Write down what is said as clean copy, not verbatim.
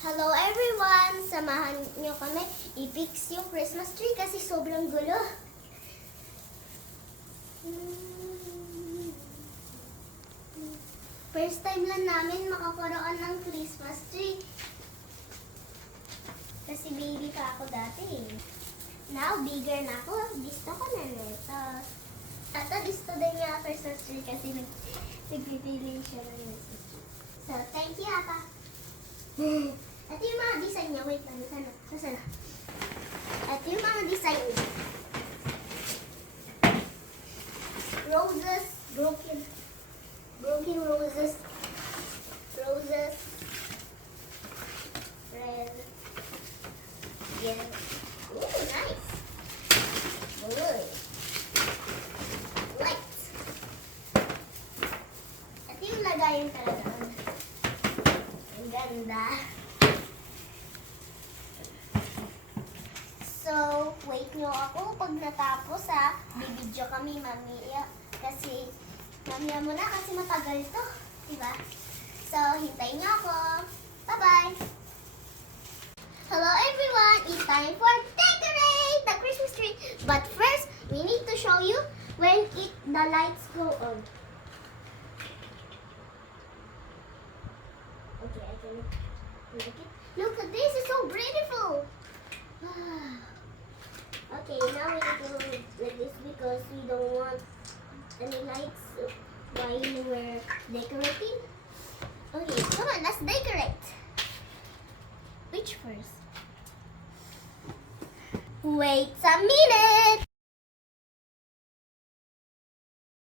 Hello everyone! Samahan nyo kami i-fix yung Christmas tree kasi sobrang gulo. First time lang namin makakaroon ng Christmas tree. Kasi baby pa ako dati. Now, bigger na ako. Gusto ko na nito. At gusto din niya Christmas tree kasi nagpipili siya ng Christmas tree. So, thank you, Apa. Ito yung mga design niya. Wait lang, nasaan na? Ito yung mga design niya. Roses, broken roses, red, yellow. Ooh, nice. Blue, light. Ito yung lagayan talaga. Ang ganda. So, wait nyo ako pag natapos ha. Bibidyo kami mamaya. Kasi, mamaya muna kasi matagal to. Diba? So, hintayin nyo ako. Bye-bye! Hello everyone! It's time for decorate the Christmas tree. But first, we need to show you when the lights go on. Okay, I can look it. Look at this! It's so beautiful! Okay, now we need to do it like this because we don't want any lights while we're decorating. Okay, come on, let's decorate. Which first? Wait a minute!